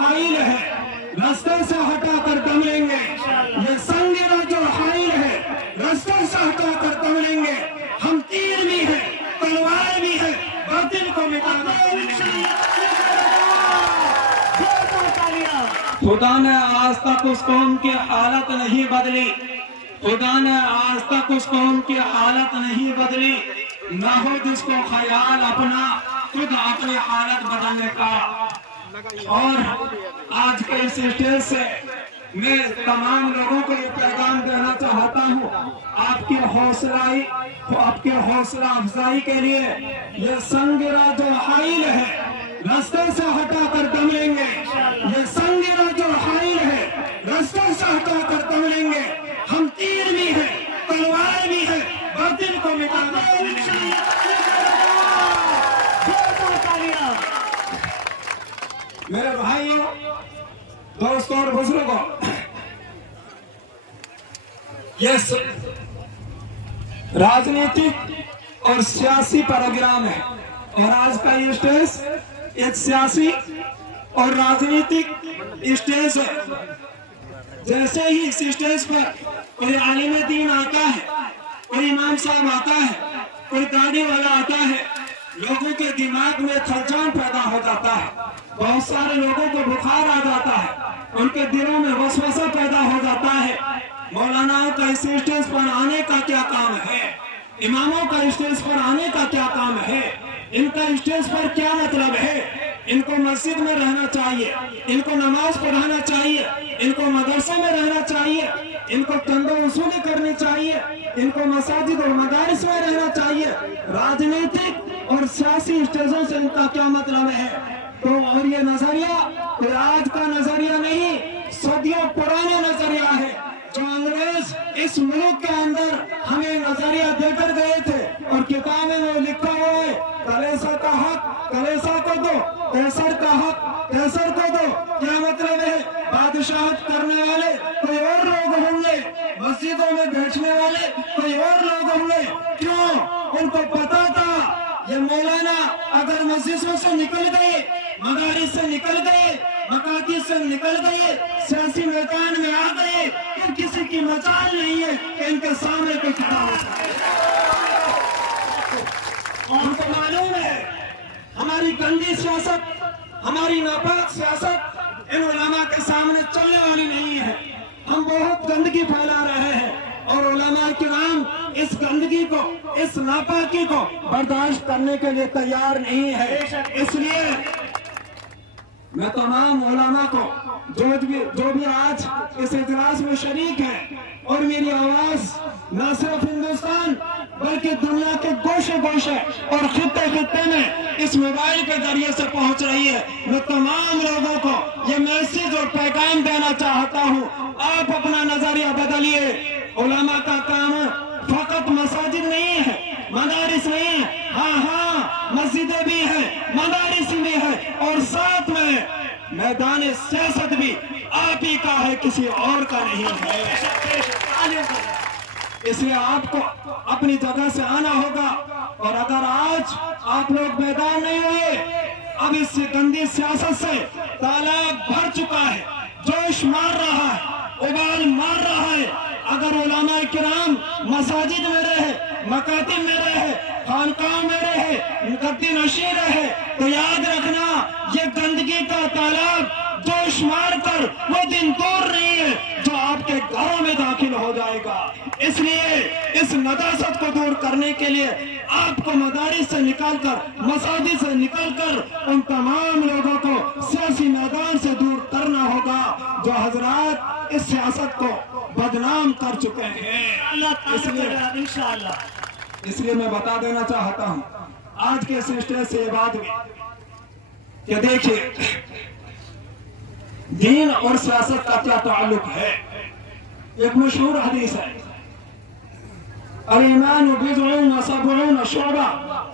حائل ہے راستے سے ہٹا کر دم لیں گے، یہ سنگرا جو حائل ہے راستے سے ہٹا کر دم لیں گے، ہم تیر بھی ہے تلوار بھی ہے باطل کو مٹانا۔ خدا نے آج تک اس قوم کی حالت نہیں بدلی، خدا نے آج تک اس قوم کی حالت نہیں بدلی، نہ ہو جس کو خیال اپنا خود اپنی حالت بدلنے کا۔ اور آج کے اس اسٹیج سے میں تمام لوگوں کو یہ پیغام دینا چاہتا ہوں، آپ کی حوصلہ افزائی کے لیے یہ سنگرا جو حائل ہے راستے سے ہٹا کر دم لیں گے، یہ سنگرا جو حائل ہے راستے سے ہٹا کر دم لیں گے، ہم تیر بھی ہے تلوار بھی ہے باطل کو مٹانا۔ میرے بھائیوں، دوستوں اور بزرگوں، یہ راجنیتک اور سیاسی پروگرام ہے، اور آج کا یہ اسٹیج ایک سیاسی اور راجنیتک اسٹیج ہے۔ جیسے ہی اس اسٹیج پر کوئی عالم دین آتا ہے، کوئی امام صاحب آتا ہے، کوئی داڑھی والا آتا ہے، لوگوں کے دماغ میں کھلچان پیدا ہو جاتا ہے، بہت سارے لوگوں کو بخار آ جاتا ہے، ان کے دلوں میں وسوسہ پیدا ہو جاتا ہے۔ مولاناؤں کا اس اسٹیج پر آنے کا کیا کام ہے؟ اماموں کا اسٹیج پر آنے کا کیا کام ہے؟ ان کا اسٹیج پر کیا مطلب ہے؟ ان کو مسجد میں رہنا چاہیے، ان کو نماز پڑھانا چاہیے، ان کو مدرسے میں رہنا چاہیے، ان کو چندہ وصولی کرنی چاہیے، ان کو مساجد اور مدارس میں رہنا چاہیے۔ راجنیتک اور سیاسی اسٹیجوں سے ان کا کیا مطلب ہے؟ تو اور یہ نظریہ کوئی آج کا نظریہ نہیں، صدیوں پرانا نظریہ ہے، جو انگریز اس ملک کے اندر ہمیں نظریہ دے کر گئے تھے، اور کتابیں میں لکھا ہوا ہے، کلیسا کا حق کلیسا کو دو، کیسر کا حق کیسر کو دو۔ کیا مطلب ہے؟ بادشاہت کرنے والے کوئی اور لوگ ہوں گے، مسجدوں میں بیٹھنے والے کوئی اور لوگ ہوں گے۔ کیوں؟ ان کو پتا تھا یہ مولانا اگر مسجدوں سے نکل گئے، مدارس سے نکل گئے، مکاتب سے نکل گئے، سیاسی میدان میں آ گئے، پھر کسی کی مجال نہیں ہے کہ ان کے سامنے کوئی کھڑا ہو سکے۔ ان کو معلوم ہے ہماری گندی سیاست، ہماری ناپاک سیاست ان علماء کے سامنے چلنے والی نہیں ہے۔ ہم بہت گندگی پھیلا رہے ہیں، اور علماء کرام اس گندگی کو، اس ناپاکی کو برداشت کرنے کے لیے تیار نہیں ہے۔ اس لیے میں تمام علماء کو جو بھی آج اس اجلاس میں شریک ہیں، اور میری آواز نہ صرف ہندوستان بلکہ دنیا کے گوشے گوشے اور خطے خطے میں اس موبائل کے ذریعے سے پہنچ رہی ہے، میں تمام لوگوں کو یہ میسج اور پیغام دینا چاہتا ہوں، آپ اپنا نظریہ بدلیے۔ علماء کا کام فقط مساجد نہیں ہے، مدارس نہیں ہے، ہاں مسجدیں بھی ہیں، مدارس بھی ہیں، اور ساتھ میں میدان سیاست بھی آپ ہی کا ہے، کسی اور کا نہیں ہے۔ اس لیے آپ کو اپنی جگہ سے آنا ہوگا، اور اگر آج آپ لوگ میدان نہیں ہوئے، اب اس گندی سیاست سے تالاب بھر چکا ہے، جوش مار رہا ہے، ابال مار رہا ہے۔ اگر علماء کرام مساجد میں رہے، مکاتب میں رہے، خانقاہ میں رہے، گدی نشین رہے، تو یاد رکھنا یہ گندگی کا تالاب جوش مار کر وہ دن دور نہیں ہے جو آپ کے گھروں میں داخل ہو جائے گا۔ اس لیے اس نجاست کو دور کرنے کے لیے آپ کو مدارس سے نکال کر، مساجد سے نکل کر ان تمام لوگوں کو سیاسی میدان سے دور کرنا ہوگا جو حضرات اس سیاست کو بدنام کر چکے ہیں۔ اس لیے میں بتا دینا چاہتا ہوں آج کے اس اسٹیج سے یہ بات بھی کہ دیکھیے دین اور سیاست کا کیا تعلق ہے۔ ایک مشہور حدیث ہے، الایمان بضع وسبعون شعبہ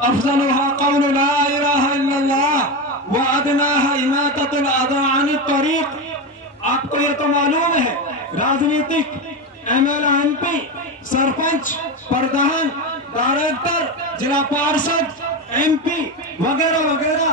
افضلها قول لا الہ الا اللہ وادناها اماطۃ الاذى عن الطریق۔ آپ کو یہ تو معلوم ہے راجنیتک M L M P, sarpanch, پردھان، ڈائریکٹر، ضلع پارشد، ایم پی وغیرہ وغیرہ